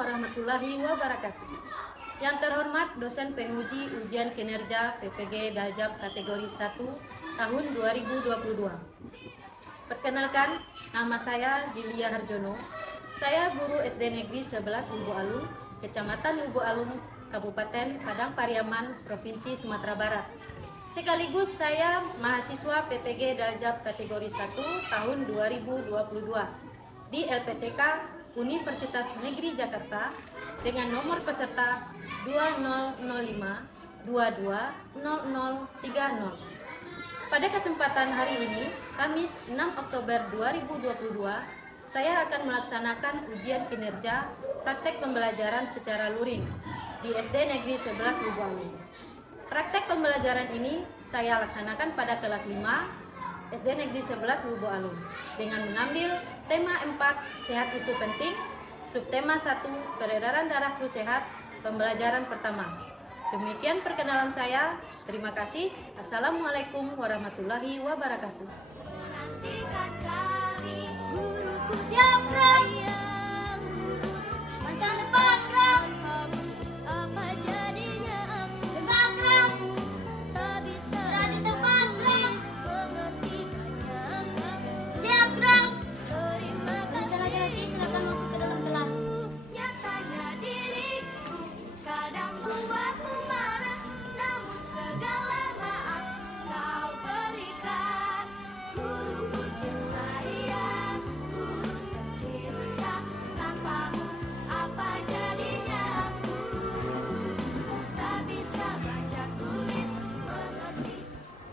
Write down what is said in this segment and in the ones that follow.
warahmatullahi wabarakatuh. Yang terhormat dosen penguji ujian kinerja PPG Daljab kategori 1 tahun 2022. Perkenalkan, nama saya Dilia Harjono. Saya guru SD Negeri 11 Lubuk Alung, Kecamatan Lubuk Alung, Kabupaten Padang Pariaman, Provinsi Sumatera Barat. Sekaligus saya mahasiswa PPG Daljab kategori 1 tahun 2022 di LPTK Universitas Negeri Jakarta dengan nomor peserta 2005220030. Pada kesempatan hari ini, Kamis 6 Oktober 2022, saya akan melaksanakan ujian kinerja praktek pembelajaran secara luring di SD Negeri 11 Lubuk Alung. Praktek pembelajaran ini saya laksanakan pada kelas 5 SD Negeri 11 Lubuk Alung dengan mengambil tema 4 sehat itu penting, subtema 1 peredaran darahku sehat, pembelajaran pertama. Demikian perkenalan saya. Terima kasih. Assalamualaikum warahmatullahi wabarakatuh.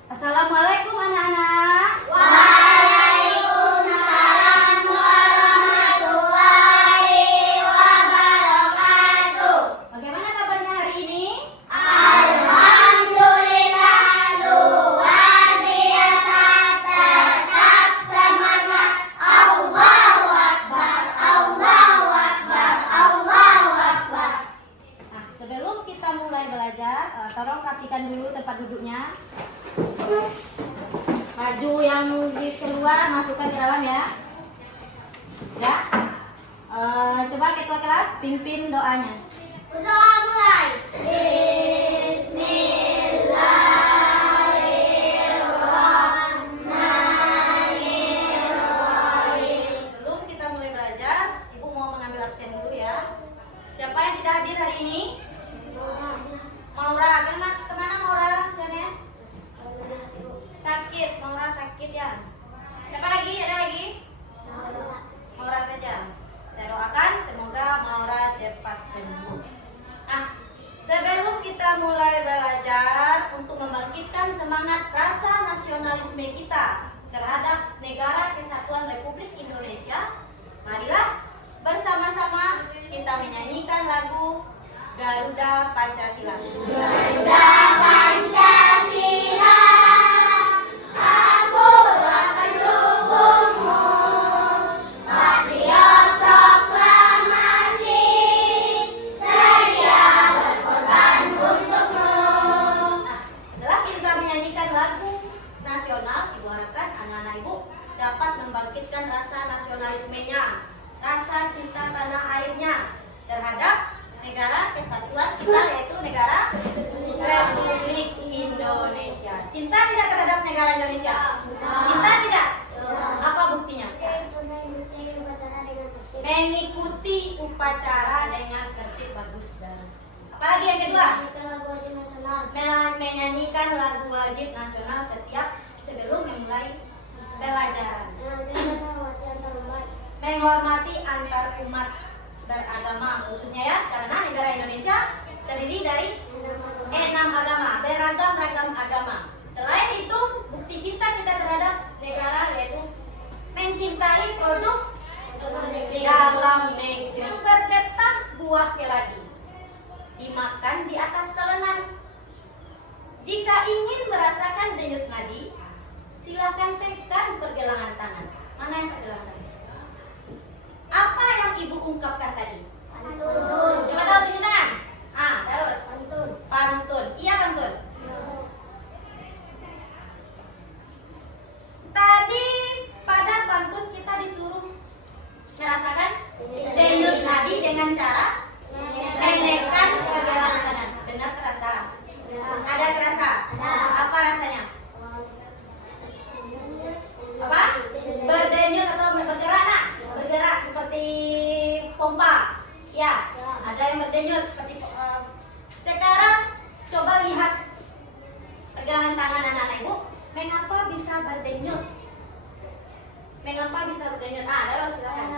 Assalamualaikum anak-anak. Waalaikumsalam warahmatullahi wabarakatuh. Bagaimana kabarnya hari ini? Alhamdulillah luar biasa, tetap semangat. Allahu Akbar, Allahu Akbar, Allahu Akbar. Nah, sebelum kita mulai belajar, tolong rapikan dulu tempat duduknya. Baju yang di keluar masukkan ke dalam ya. Ya. Coba ketua kelas pimpin doanya. Doa mulai. Bismillahirrahmanirrahim. Sebelum kita mulai belajar, Ibu mau mengambil absen dulu ya. Siapa yang tidak hadir hari ini? Maura. Kemana Maura? Ganes? Sakit, Maura sakit ya. Siapa lagi? Ada lagi? Maura saja. Kita doakan semoga Maura cepat sembuh. Nah, sebelum kita mulai belajar untuk membangkitkan semangat rasa nasionalisme kita terhadap Negara Kesatuan Republik Indonesia, marilah bersama-sama kita menyanyikan lagu Garuda Pancasila. Garuda Pancasila. Membangkitkan rasa nasionalismenya, rasa cinta tanah airnya terhadap negara kesatuan kita, yaitu negara Republik Indonesia. Cinta tidak terhadap negara Indonesia? Cinta tidak? Apa buktinya? Mengikuti upacara dengan tertib bagus dan apalagi yang kedua? Menyanyikan lagu wajib nasional setiap sebelum memulai pelajaran. Menghormati antar umat beragama khususnya ya, karena negara Indonesia terdiri dari 6 agama, beragam-ragam agama. Selain itu, bukti cinta kita terhadap negara yaitu mencintai produk dalam negeri. Bergetah buah keladi dimakan di atas telenan. Jika ingin merasakan denyut nadi, silakan tekan pergelangan tangan. Mana yang pergelangan tangan? Apa yang ibu ungkapkan tadi? Pantun. Coba tahu tunjuk tangan. Terus. Pantun. Iya pantun. Mengapa bisa berdenyut? Mengapa bisa berdenyut? Darah silakan.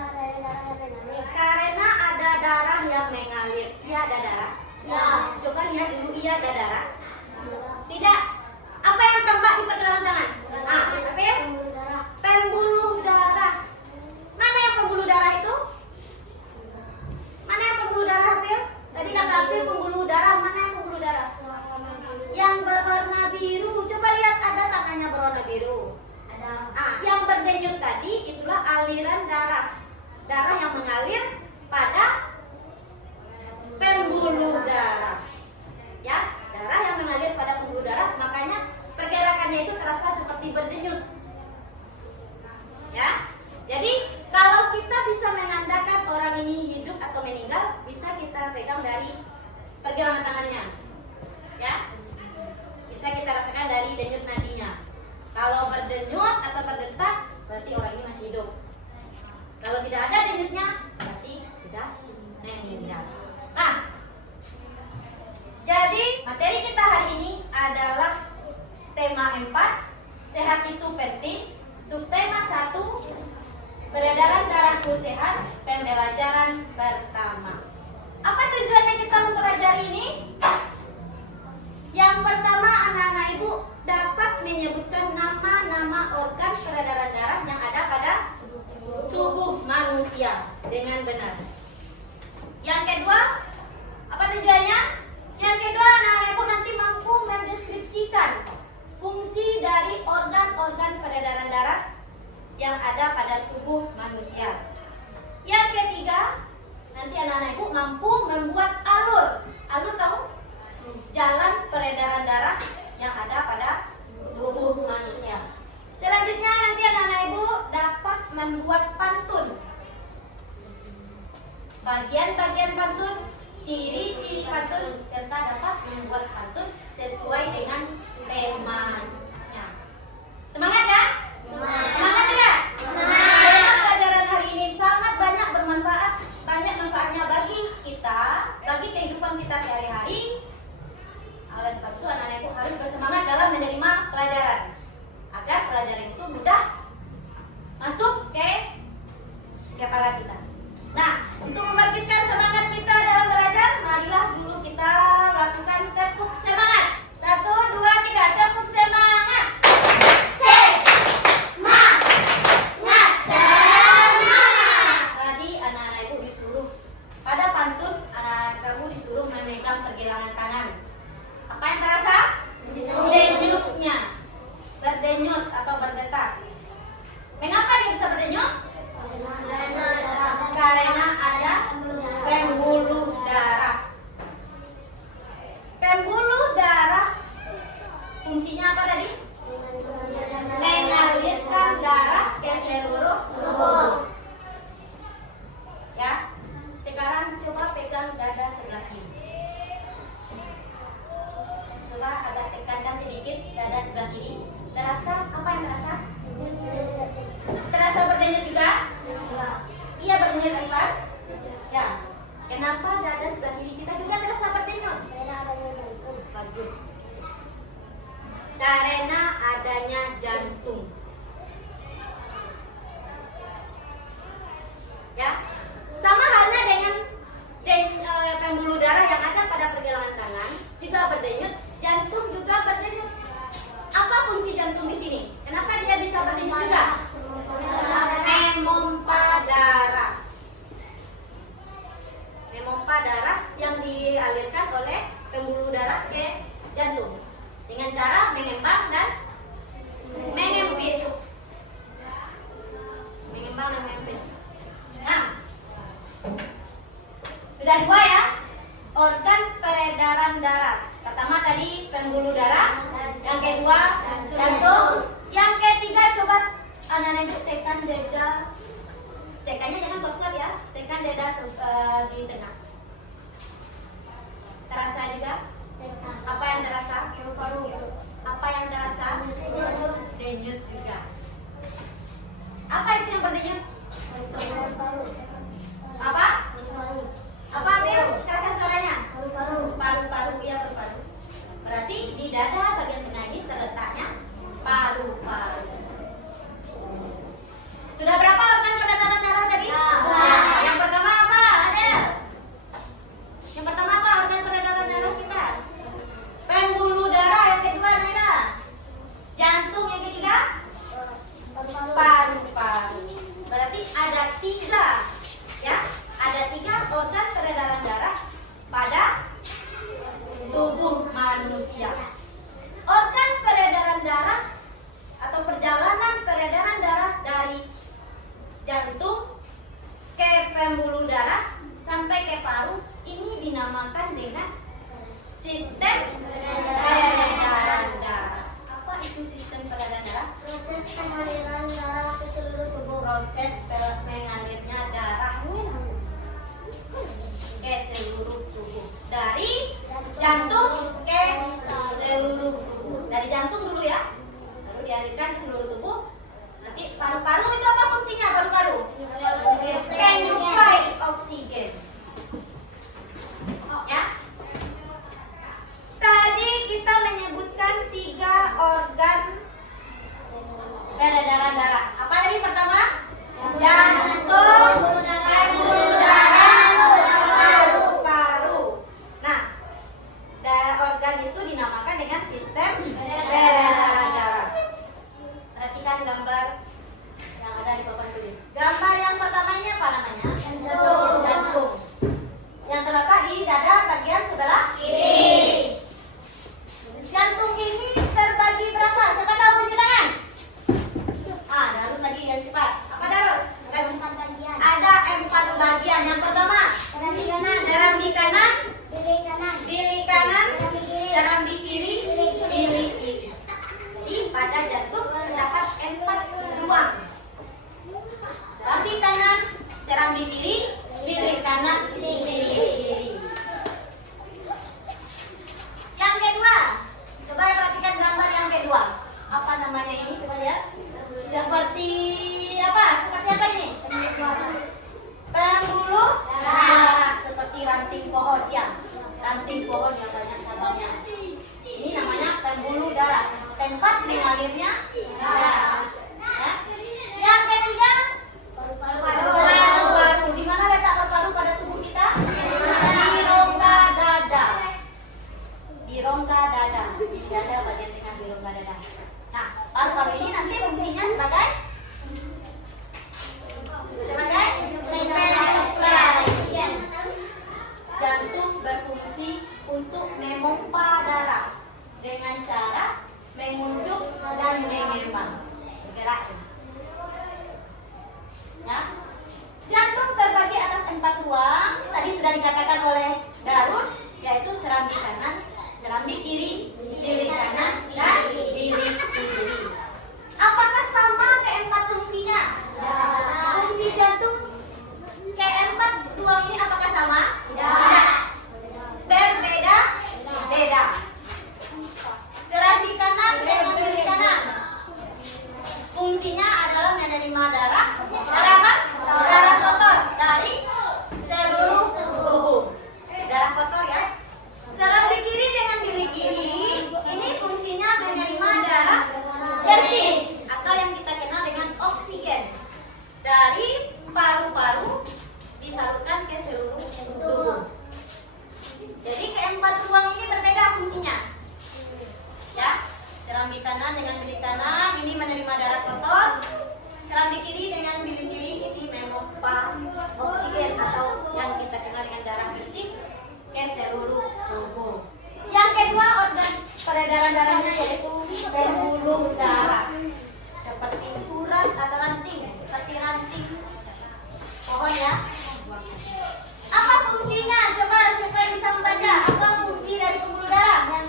Karena ada darah yang mengalir. Iya ada darah? Ya. Coba lihat dulu, iya ada darah? Tidak. Apa yang tampak di pergelangan tangan? Apa ya? Pembuluh darah. Mana yang pembuluh darah itu? Mana yang pembuluh darah, April? Tadi kata April pembuluh darah. Mana yang pembuluh darah? Yang berwarna biru. Coba lihat, ada tangannya berwarna biru. Yang berdenyut tadi itulah aliran darah. Darah yang mengalir pada pembuluh darah. Ya, darah yang mengalir pada pembuluh darah, makanya pergerakannya itu terasa seperti berdenyut. Ya. Jadi, kalau kita bisa menandakan orang ini hidup atau meninggal, bisa kita pegang dari pergelangan tangannya. Ya. Bisa kita rasakan dari denyut nadinya. Kalau berdenyut atau berdetak, berarti orang ini masih hidup. Kalau tidak ada denyutnya, berarti sudah meninggal. Nah, jadi materi kita hari ini adalah tema 4, sehat itu penting. Subtema 1, peredaran darahku sehat, pembelajaran pertama. Apa tujuannya kita mempelajari ini? Yang pertama, anak-anak ibu dapat menyebutkan nama-nama organ peredaran darah yang ada pada tubuh manusia dengan benar. Yang kedua, apa tujuannya? Yang kedua, anak-anak ibu nanti mampu mendeskripsikan fungsi dari organ-organ peredaran darah yang ada pada tubuh manusia. Yang ketiga, nanti anak-anak ibu mampu membuat alur. Alur tahu? Jalan peredaran darah yang ada pada tubuh manusia. Selanjutnya nanti anak-anak ibu dapat membuat pantun. Bagian-bagian pantun, ciri-ciri pantun, serta dapat membuat pantun sesuai dengan temanya. Semangat ya? Semangat tidak? Karena pelajaran hari ini sangat banyak bermanfaat, banyak manfaatnya bagi kita, bagi kehidupan kita sehari-hari. Oleh sebab itu anak-anak ibu harus bersemangat dalam menerima pelajaran agar pelajaran itu mudah masuk ke kepala kita. Nah, untuk membangkitkan semangat kita dalam belajar, marilah dulu kita lakukan tepuk semangat. 1, 2, 3, tepuk semangat. Tadi anak-anak ibu disuruh, pada pantun anak-anak kamu disuruh memegang pergelangan tangan. Apa yang terasa? Denyutnya. Berdenyut atau berdetak. Mengapa dia bisa berdenyut? Karena ada pembuluh darah. Pembuluh darah fungsinya apa tadi? Mengalirkan darah ke seluruh tubuh. Ya. Sekarang coba pegang dada sebelah kiri. Coba agak tekankan sedikit dada sebelah kiri. Terasa apa yang terasa? Terasa berdenyut juga? Iya, berdenyut Ivan? Ya. Kenapa dada sebelah kiri kita juga terasa berdenyut? Bagus. Karena adanya jantung. Ya. Sama halnya dengan pembuluh darah yang ada pada pergelangan tangan juga berdenyut, jantung juga berdenyut. Apa fungsi jantung di sini? Kenapa dia bisa berdenyut juga? Memompa darah. Memompa darah yang dialirkan oleh pembuluh darah ke jantung dengan cara mengembang dan mengempis. Mengembang dan mengempis. Nah, sudah 2 ya organ peredaran darah. Pertama tadi pembuluh darah, yang kedua jantung, yang ketiga coba anak-anak ibu tekan dada. Tekannya jangan kuat-kuat ya, tekan dada di tengah. Terasa juga? Apa yang terasa? Apa yang terasa? Denyut juga. Apa itu yang berdenyut? Apa? Apa Amir? Katakan suaranya. Paru-paru, ya paru-paru. Berarti di dada bagian tengah ini terletaknya paru. proses mengalirnya darah ke seluruh tubuh. Dari jantung ke seluruh tubuh. Dari jantung dulu ya, lalu dialirkan ke seluruh tubuh. Nanti paru-paru itu apa fungsinya? Paru-paru menyuplai oksigen. Ya. Tadi kita menyebutkan 3 organ peredaran darah. Apa tadi pertama? Jantung, pembuluh darah, paru-paru. Nah, organ itu dinamakan dengan sistem peredaran darah. Perhatikan gambar yang ada di papan tulis. Gambar yang pertamanya apa namanya? Jantung. Yang terletak di dada bagian sebelah kiri. Jantung ini terbagi berapa? Siapa tahu tunjuk tangan? Darus lagi yang cepat. Apa Darus? Ada 4 bagian. Yang pertama, serambi kanan, bilik kanan, serambi kiri, bilik kiri. Jadi pada jantung terdapat 4 ruang. Serambi kanan, serambi kiri, bilik kanan, bilik kiri. Yang kedua, coba perhatikan gambar yang kedua. Apa namanya ini? Coba lihat. Seperti apa? Seperti apa ini? Pembuluh darah, seperti ranting pohon ya. Ranting pohon yang banyak cabangnya. Ini namanya pembuluh darah. Tempat mengalirnya darah. Ya. Yang ketiga, paru-paru. Di mana letak paru-paru pada tubuh kita? Di rongga dada. Di rongga dada. Di dada bagian tengah di rongga dada. Nah, paru-paru ini nanti fungsinya sebagai ventilasi. Jantung berfungsi untuk memompa darah dengan cara mengunjuk dan mengembang. Bergerak. Ya. Jantung terbagi atas 4 ruang. Tadi sudah dikatakan oleh Darus, yaitu serambi kanan, serambi kiri, bilik kanan, dan bilik kiri. Apakah sama keempat fungsinya? Fungsi jantung keempat ruang ini apakah sama? Tidak. Berbeda. Serambi kanan dengan bilik kanan. Fungsinya adalah menerima darah apa? Darah kotor dari seluruh tubuh. Darah kotor ya. Serambi kiri dengan bilik kiri, ini fungsinya menerima darah bersih atau yang kita kenal dengan oksigen dari paru-paru disalurkan ke seluruh tubuh. Jadi keempat ruang ini berbeda fungsinya. Ya, serambi kanan dengan bilik kanan ini menerima darah kotor. Serambi kiri dengan bilik kiri ini memompa oksigen atau yang kita kenal dengan darah bersih ke seluruh tubuh. Yang kedua organ peredaran darahnya yaitu pembuluh darah. Seperti urat atau ranting, seperti ranting pohon ya. Apa fungsinya? Coba supaya bisa membaca. Apa fungsi dari pembuluh darah?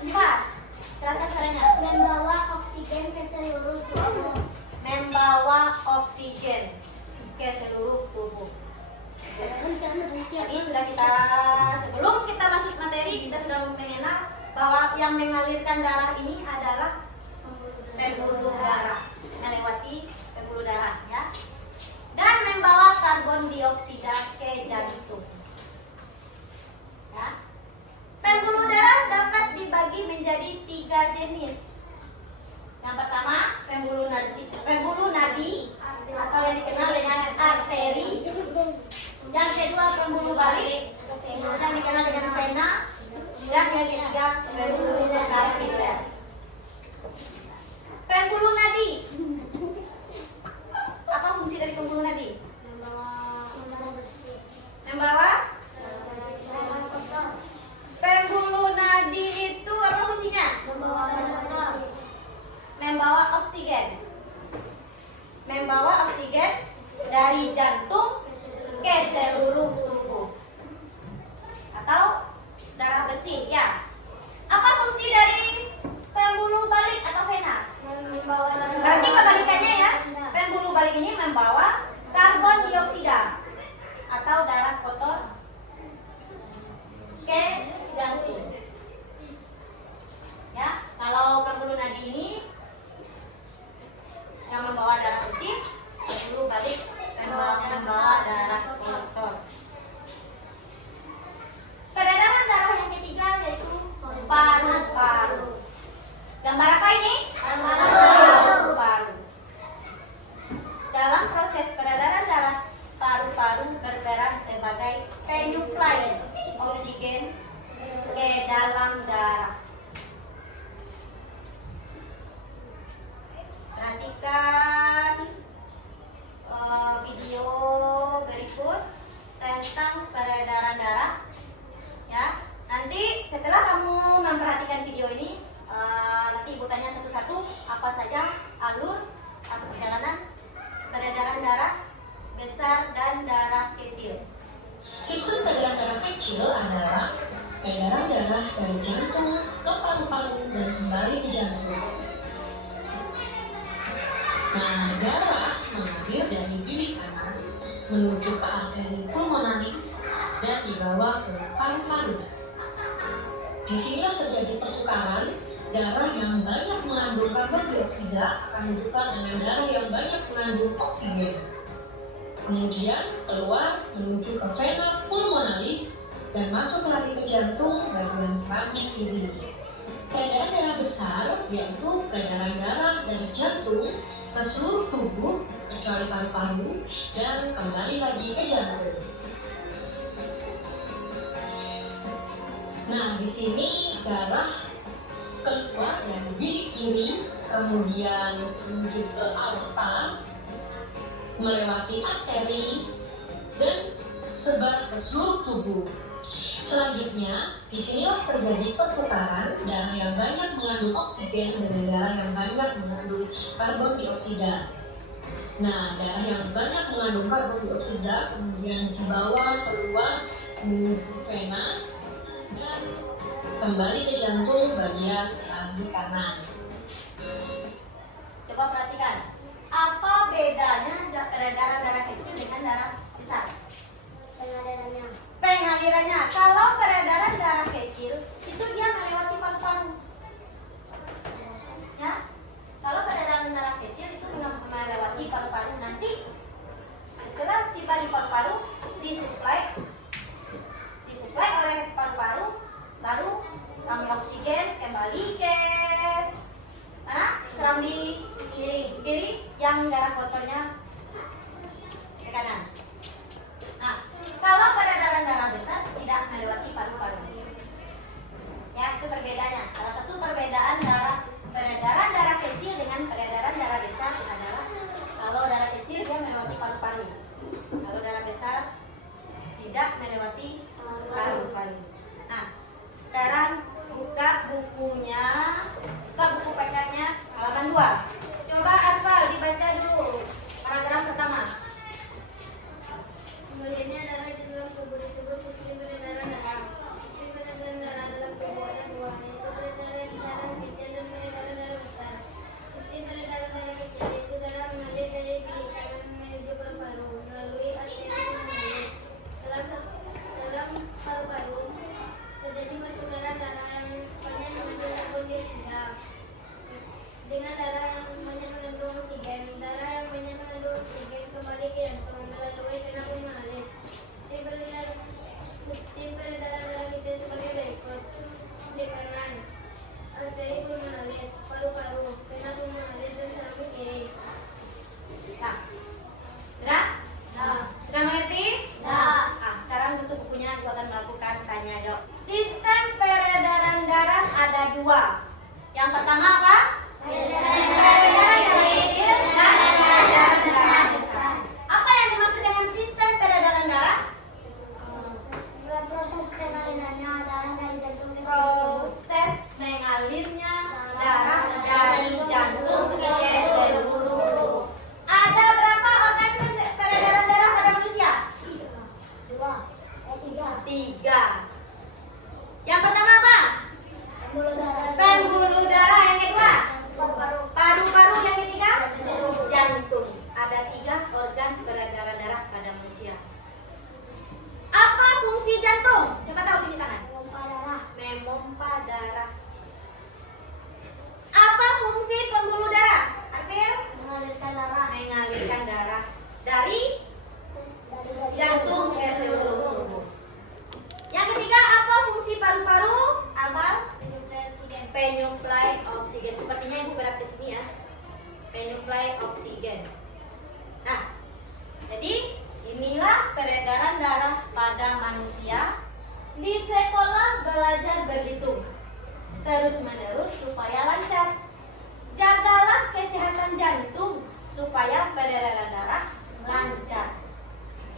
Siapa? Jelaskan caranya. Membawa oksigen ke seluruh tubuh. Membawa oksigen ke seluruh tubuh. Tadi sudah kita, sebelum kita masuk materi, kita sudah mengenal bahwa yang mengalirkan darah ini adalah pembuluh darah, melewati pembuluh darah ya, dan membawa karbon dioksida ke jantung. Ya. Pembuluh darah dapat dibagi menjadi 3 jenis. Yang pertama, pembuluh nadi atau yang dikenal dengan arteri. Yang kedua, pembuluh balik yang dikenal dengan vena. Dan yang ketiga, pembuluh kapiller. Pembuluh nadi. Apa fungsi dari pembuluh nadi? Membawa pembuluh nadi itu apa fungsinya? Membawa oksigen. Membawa oksigen dari jantung ke seluruh tubuh. Atau darah bersih ya. Apa fungsi dari pembuluh balik atau vena? Berarti kebalikannya ya. ini? Paru-paru. Dalam proses peredaran darah, paru-paru berperan sebagai penyuplai oksigen ke dalam darah. Perhatikan video berikut tentang peredaran darah. Ya, nanti setelah kamu memperhatikan video ini, nanti ibu tanya satu-satu apa saja alur atau perjalanan peredaran darah besar dan darah kecil. Sistem peredaran darah kecil adalah peredaran darah dari jantung ke paru-paru dan kembali ke jantung. Nah, darah mengalir dari bilik kanan menuju ke arteri pulmonalis dan dibawa ke paru-paru. Disinilah terjadi pertukaran. Darah yang banyak mengandung karbon dioksida akan ditukar dengan darah yang banyak mengandung oksigen. Kemudian keluar menuju ke vena pulmonalis dan masuk lagi ke jantung bagian seramnya kiri. Peredaran darah besar yaitu peredaran darah dari jantung ke seluruh tubuh kecuali paru-paru dan kembali lagi ke jantung. Nah, di sini darah keluar dari bilik kiri, kemudian menuju ke aorta, melewati arteri, dan sebar ke seluruh tubuh. Selanjutnya, disinilah terjadi pertukaran darah yang banyak mengandung oksigen dengan darah yang banyak mengandung karbon dioksida. Nah, darah yang banyak mengandung karbon dioksida kemudian dibawa keluar menuju vena dan kembali ke jantung bagian serambi kanan. Coba perhatikan, apa bedanya peredaran darah kecil dengan darah besar? Pengalirannya. Kalau peredaran darah kecil itu dia melewati paru-paru. Ya, kalau peredaran darah kecil itu melewati paru-paru. Nanti setelah tiba di paru-paru disuplai oleh paru-paru, baru serambi oksigen kembali ke mana? Serambi kiri yang darah kotornya ke kanan. Nah, kalau peredaran darah besar tidak melewati paru-paru. Ya, itu perbedaannya. Salah satu perbedaan peredaran darah kecil dengan peredaran darah besar adalah kalau darah kecil dia melewati paru-paru. Kalau darah besar tidak melewati paru-paru. Nah, sekarang buka bukunya, buka buku packetnya halaman 2. Coba hafal, dibaca dulu paragraf pertama. Kemudiannya adalah di dalam tubuh disebut sistem peredaran darah. Sistem peredaran darah dalam tubuh ada dua, yaitu peredaran darah kecil dan peredaran darah besar. Sistem peredaran darah kecil yaitu darah mengalir dari bilik kanan menuju paru-paru melalui arteri pulmonalis. Dalam paru-paru terjadi pertukaran darah yang banyak mengandung karbon dioksida dengan darah yang menyuplai oksigen. Nah, jadi inilah peredaran darah pada manusia. Di sekolah belajar berhitung terus-menerus supaya lancar. Jagalah kesehatan jantung supaya peredaran darah lancar.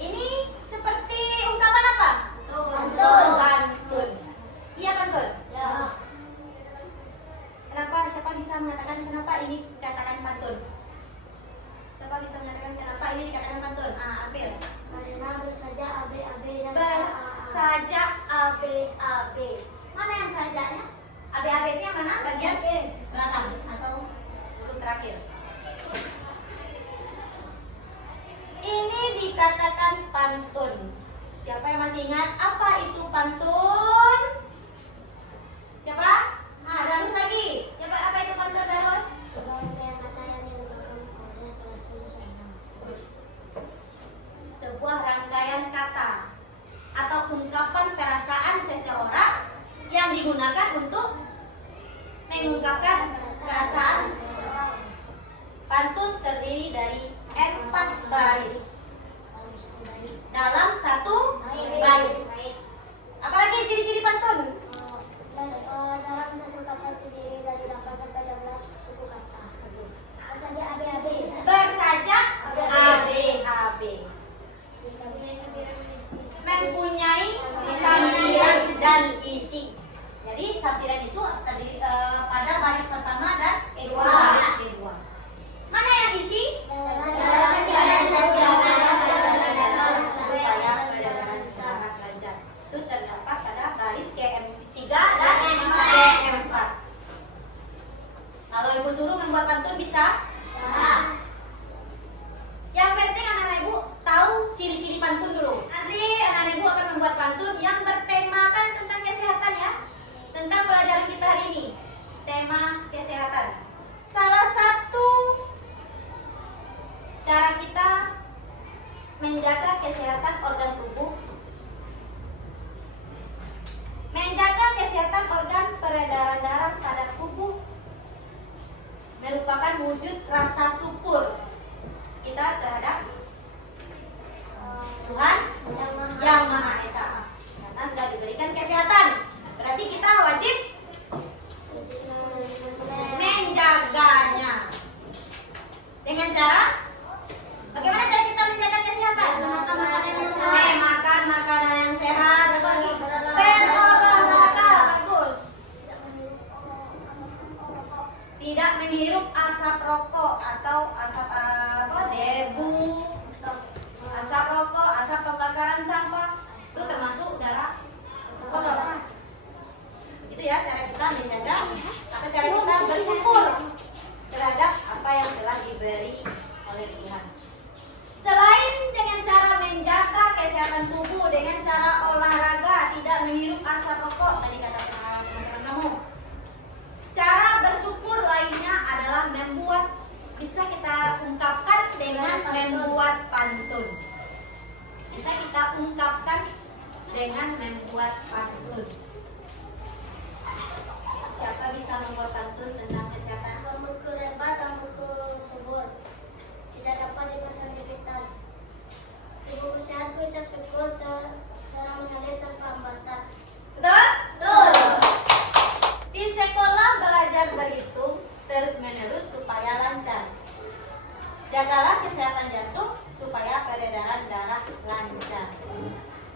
Ini seperti ungkapan apa? Pantun. Pantun. Iya pantun. Ya. Kenapa? Siapa bisa mengatakan kenapa ini dikatakan pantun? Siapa bisa mengatakan kenapa ini dikatakan pantun? Ambil. Karena bersaja abe-abe dan Bersajak AB. Mana yang sajaknya? AB itu yang mana? Bagian belakang atau huruf terakhir? Ini dikatakan pantun. Siapa yang masih ingat apa itu pantun? Siapa? Darus lagi. Siapa apa itu pantun, Darus? sebuah rangkaian kata yang diungkapkan oleh kelas seseorang. Sebuah rangkaian kata atau ungkapan perasaan seseorang yang digunakan untuk mengungkapkan perasaan. Pantun terdiri dari 4 baris dalam satu bait. Apalagi ciri-ciri pantun? Dalam satu kata terdiri dari 8 sampai 12 suku kata. Bersaja abe-abe. Bersajak AB. Mempunyai sampiran dan isi. Jadi sampiran itu terdiri pada baris pertama dan kedua. Mana yang isi? Supaya peredaran darah lancar. Itu terdapat pada baris KM3 dan KM4. Kalau ibu suruh membuat pantun bisa? Yang penting anak-anak ibu tahu ciri-ciri pantun dulu. Nanti anak-anak ibu akan membuat pantun yang bertemakan tentang kesehatan ya. Tentang pelajaran kita hari ini. Tema kesehatan. Salah satu cara kita menjaga kesehatan organ tubuh, menjaga kesehatan organ peredaran darah pada tubuh merupakan wujud rasa syukur kita terhadap Tuhan yang Maha Esa. Karena sudah diberikan kesehatan, berarti kita wajib menjaganya. Dengan cara bagaimana cara kita menjaga kesehatan? Makan makanan yang sehat, apa lagi? Berolahraga, bagus. Tidak menghirup asap rokok atau asap debu, asap rokok, asap pembakaran sampah, itu termasuk darah kotor. Itu ya cara kita menjaga atau cara kita bersyukur terhadap apa yang telah diberi oleh Tuhan. Selain dengan cara menjaga kesehatan tubuh dengan cara olahraga, tidak menghirup asap rokok tadi kata teman-teman kamu. Cara bersyukur lainnya adalah membuat, bisa kita ungkapkan dengan membuat pantun. Bisa kita ungkapkan dengan membuat pantun. Siapa bisa membuat pantun tentang kesehatan? Rambutku lebat, rambutku subur. Tidak dapat dipasang jepitan. Ibuku sehat, ku ucap syukur terang mengalir tanpa hambatan. Betul? Betul. Di sekolah belajar berhitung terus-menerus supaya lancar. Jagalah kesehatan jantung supaya peredaran darah lancar.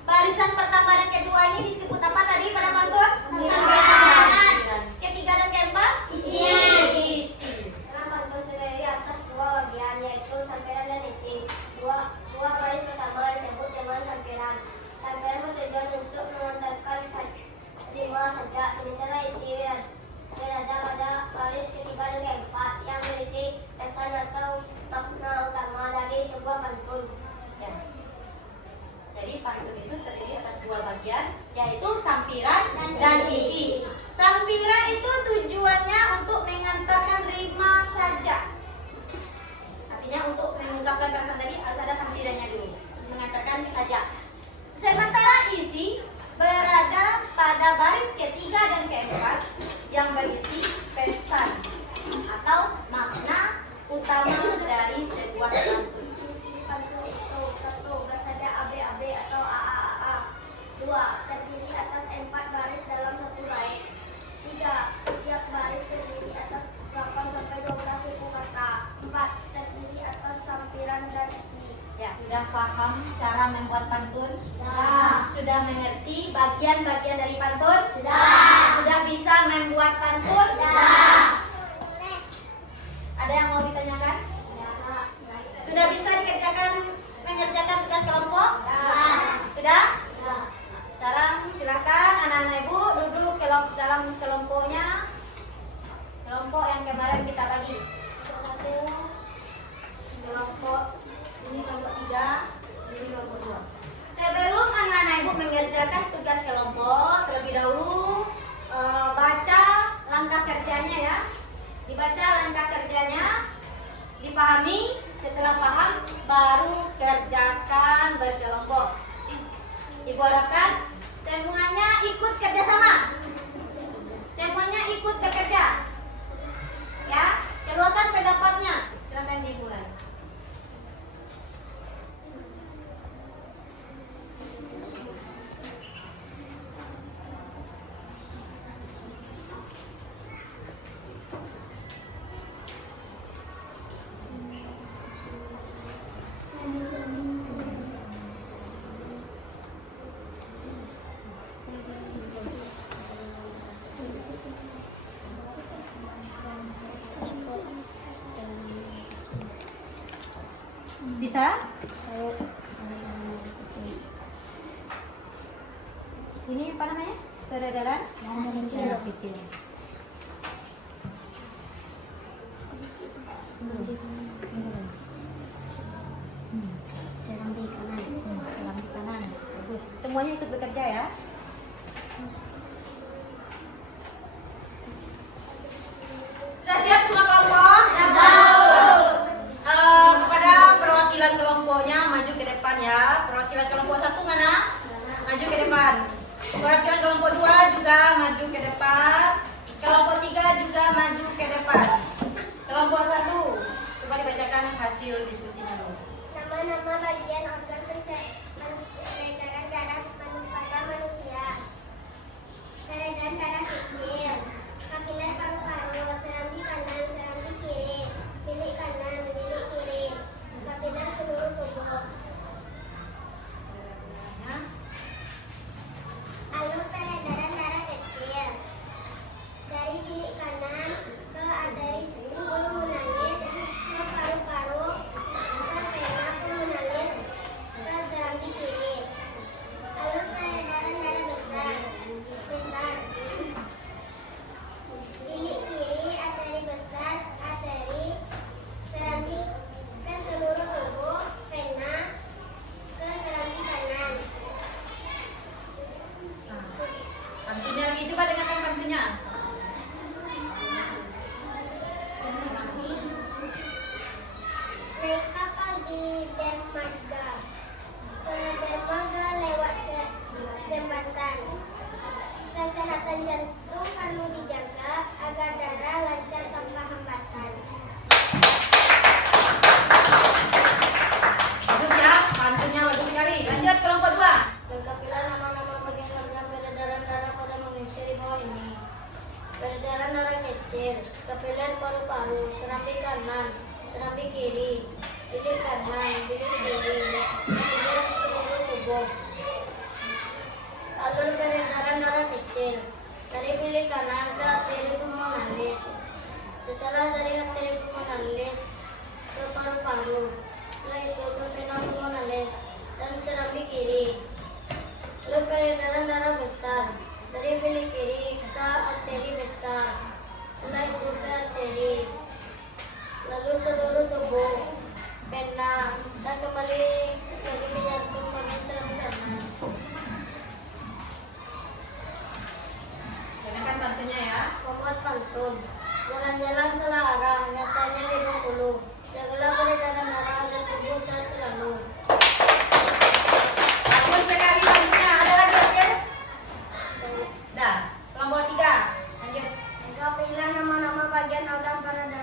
Barisan pertama dan kedua ini disebut apa tadi pada pantun? Sampiran. Ketiga dan keempat? Isi. Karena pantun terdiri atas dua bagian, yaitu sampiran dan isi. Dua baris pertama disebut dengan sampiran. Sampiran bertujuan untuk mengantarkan lima saja, sementara isi berada pada baris ketiga dan keempat yang berisi pesan atau makna utama dari sebuah pantun. Ya. Jadi pantun itu terdiri atas dua bagian, yaitu sampiran dan isi. Sampiran itu tujuannya untuk mengantarkan rima saja. Artinya untuk mengungkapkan perasaan tadi harus ada sampirannya dulu, mengantarkan saja. Sementara isi berada pada baris ketiga dan keempat yang berisi pesan atau makna utama utama dari sebuah pantun. Ciri-ciri pantun itu: 1. Bersada AB-AB atau AAAA. 2. Terdiri atas 4 baris dalam satu bait. 3. Setiap baris terdiri atas 8 sampai 12 suku kata. 4. Terdiri atas sampiran dan isi. Ya, sudah paham cara membuat pantun? Sudah. Sudah mengerti bagian-bagian dari pantun? Sudah. Sudah bisa membuat pantun? Sudah. Ada yang mau ditanyakan? Sudah bisa mengerjakan tugas kelompok? Sudah? Nah, sekarang silakan anak-anak ibu duduk dalam kelompoknya. Kelompok yang kemarin kita bagi. Satu kelompok, ini kelompok 3, ini kelompok 2. Sebelum anak-anak ibu mengerjakan tugas kelompok, terlebih dahulu baca langkah kerjanya ya. Dibaca langkah kerjanya, dipahami, setelah paham baru kerjakan berkelompok. Ibu harapkan semuanya ikut kerjasama, semuanya ikut bekerja, ya. Keluarkan pendapatnya. Silakan dimulai. Bisa? Ini apa namanya? Peredaran? Kecil. Serambi kanan. Serambi kanan. Bagus. Semuanya ikut bekerja ya. Sudah siap semua kelompok? Kepada perwakilan kelompoknya maju ke depan ya. Perwakilan kelompok 1 mana? Maju ke depan. Perwakilan kelompok 2 juga maju ke depan. Kelompok 3 juga maju ke depan. Kelompok 1, coba dibacakan hasil diskusinya dulu. Nama-nama bagian organ peredaran darah pada manusia. Peredaran darah kecil. Kapiler paru-paru, serambi kanan, serambi kiri, bilik kanan, bilik kiri. Kapiler seluruh tubuh. Alur peredaran darah kecil. Dari bilik kanan ke arteri pulmonalis, ke paru-paru, ke vena pulmonalis, ke serambi kiri. Alur peredaran darah besar. Bilik kiri, arteri besar, arteri serambi ke seluruh tubuh, vena ke serambi kanan. Pantunnya lagi, coba dengarkan pantunnya. Naik kapal di dermaga. Ke dermaga lewat jembatan. Kesehatan jantung perlu dijaga agar darah lancar tanpa hambatan. Bagus ya, pantunnya bagus sekali. Lanjut kelompok 2. Lengkapilah nama-nama bagian organ peredaran darah pada manusia di bawah ini. Peredaran darah kecil, kapiler paru-paru, serambi kanan, serambi kiri, bilik kanan, bilik kiri, kapiler seluruh tubuh. Alur peredaran darah kecil, dari bilik kanan ke arteri pulmonalis. Setelah dari arteri pulmonalis ke paru-paru, setelah itu ke vena pulmonalis dan serambi kiri. Alur peredaran darah besar, dari bilik kiri ke arteri besar. Setelah itu ke arteri, lalu seluruh tubuh, vena, dan kembali ke jantung bagian serambi kanan. Dengarkan pantunnya ya. Membuat pantun. Jalan-jalan salah arah, biasanya di Bengkulu. Jagalah peredaran darah dan tubuh sehat selalu. Bagus sekali pantunnya. Ada lagi oke? Dah. Kelompok 3. Lanjut. Lengkapilah nama-nama bagian organ peredaran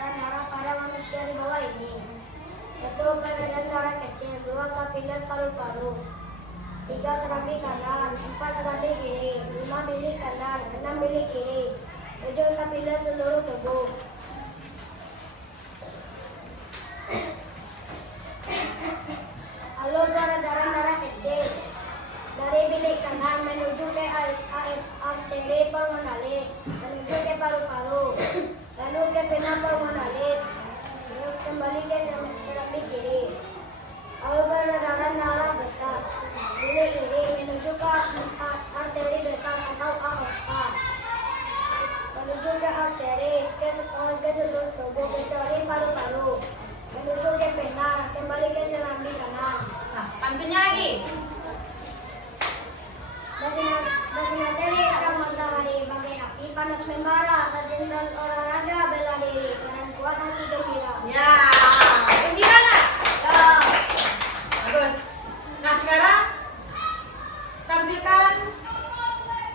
kapiler paru-paru, 3 serambi kanan, 4 serambi kiri, 5 bilik kanan, 6 bilik kiri, 7 kapiler seluruh tubuh. Alur peredaran kecil dari bilik kanan menuju ke arteri pulmonalis, menuju ke paru-paru, lalu ke vena pulmonalis, kembali ke serambi kiri. Alur peredaran darah besar bilik kiri menuju ke arteri besar atau aorta, menuju ke arteri ke seluruh tubuh kecuali paru-paru, menuju ke vena, kembali ke serambi kanan. Nah, pantunnya lagi. Basinateri sang matahari bagai api panas membara, rajin dan olahraga bela diri dengan kuat hati gembira. Ya, gembira nak? Ya. Bagus. Nah, sekarang tampilkan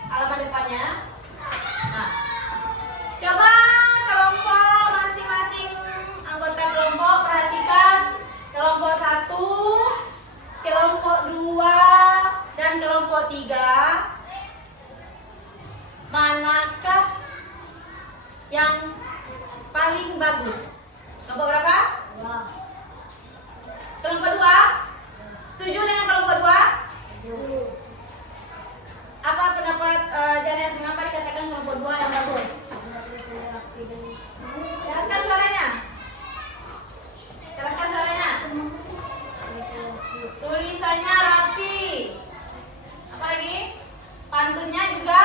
halaman depannya. Nah, coba kelompok masing-masing anggota kelompok perhatikan kelompok 1, kelompok 2, dan kelompok 3. Manakah yang paling bagus? Kelompok berapa? 2. Kelompok 2? Setuju dengan kelompok 2? Apa pendapat Janes? Mengapa dikatakan kelompok 2 yang bagus? Jelaskan suaranya. Jelaskan suaranya. Tulisannya rapi. Apa lagi? Pantunnya juga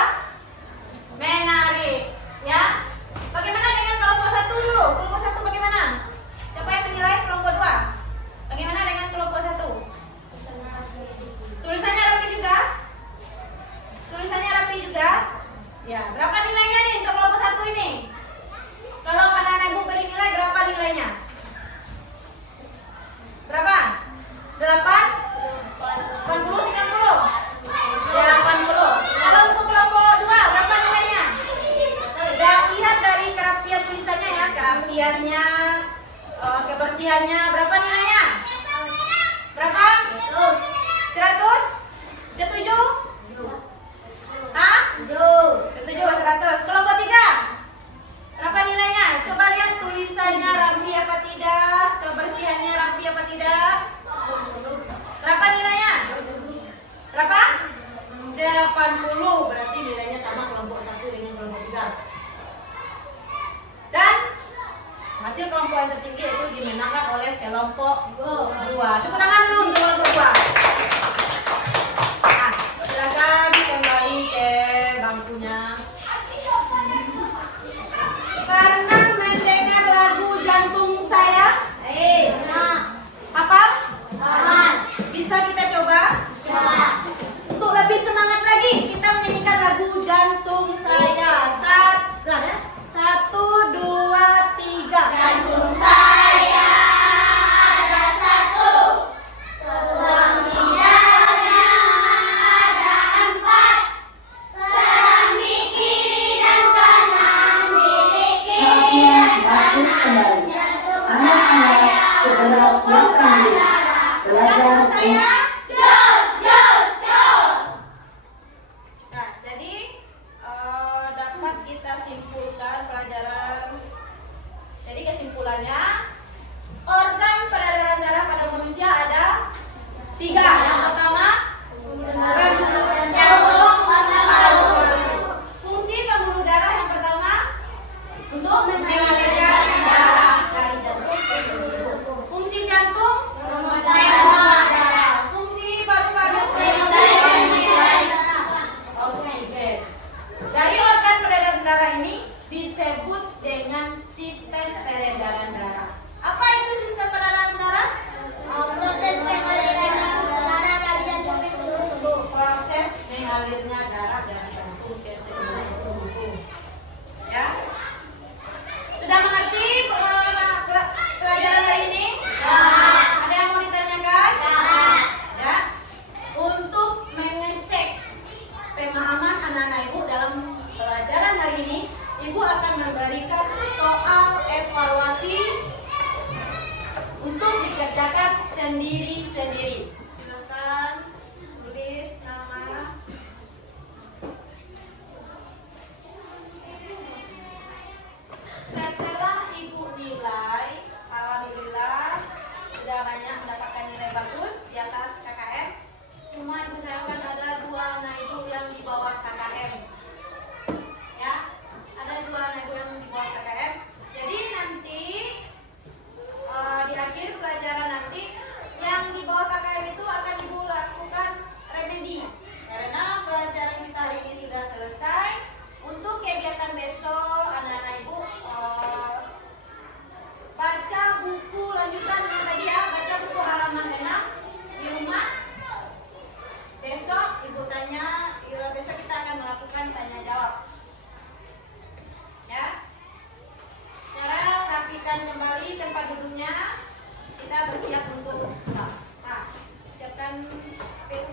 menarik. Ya. Bagaimana dengan kelompok 1 dulu? Kelompok 1 bagaimana? Siapa yang menilai kelompok 2? Bagaimana dengan kelompok 1? Tulisannya rapi juga? Tulisannya rapi juga? Ya, berapa nilainya nih untuk kelompok 1 ini? Kalau anak-anak ibu beri nilai, berapa nilainya? Berapa? 8? 80, 90? Ya, 80. Kalau untuk kelompok 2, berapa nilainya? Dan lihat dari kerapian tulisannya ya, kerapiannya, kebersihannya, berapa nilainya? Berapa? 100? Setuju? Hah? Setuju, 100. Kelompok 3? Berapa nilainya? Coba lihat tulisannya rapi apa tidak, kebersihannya rapi apa tidak. Berapa nilainya? Berapa? 80. Berarti nilainya sama kelompok 1 dengan kelompok 3. Dan hasil kelompok yang tertinggi itu dimenangkan oleh kelompok 2. Tepuk tangan dulu untuk kelompok 2. Nah, silakan kembali ke bangkunya. Karena mendengar lagu jantung saya, hafal? Bisa kita coba? Untuk lebih semangat lagi, kita menyanyikan lagu jantung saya. 1, 2, 3. Jantung saya ada 1, tulang tidaknya ada 4, serambi kiri dan kanan, bilik kiri dan kanan, jantung saya menumpahkan darah, Jantung saya. jos, jos, jos. Nah, jadi dapat kita simpulkan pelajaran. Jadi kesimpulannya, organ peredaran darah pada manusia ada 3. Yang pertama, pembuluh Jantung paru-paru. Fungsi pembuluh darah yang pertama untuk mengalirkan darah dari jantung ke seluruh tubuh. Fungsi jantung darah. Fungsi paru-paru oksigen. Dari organ peredaran darah ini disebut dengan sistem peredaran darah. Apa itu sistem peredaran darah? Proses peredaran darah dari jantung ke seluruh tubuh. Proses mengalirnya darah dari jantung ke seluruh tubuh. Ya. Sudah mengerti pelajaran hari ini? Ya. Ada yang mau ditanyakan? Ya. Ya. Untuk mengecek pemahaman anak-anak ibu dalam pelajaran hari ini, ibu akan memberikan soal evaluasi tempat duduknya. Kita bersiap untuk pulang. Nah, siapkan pil.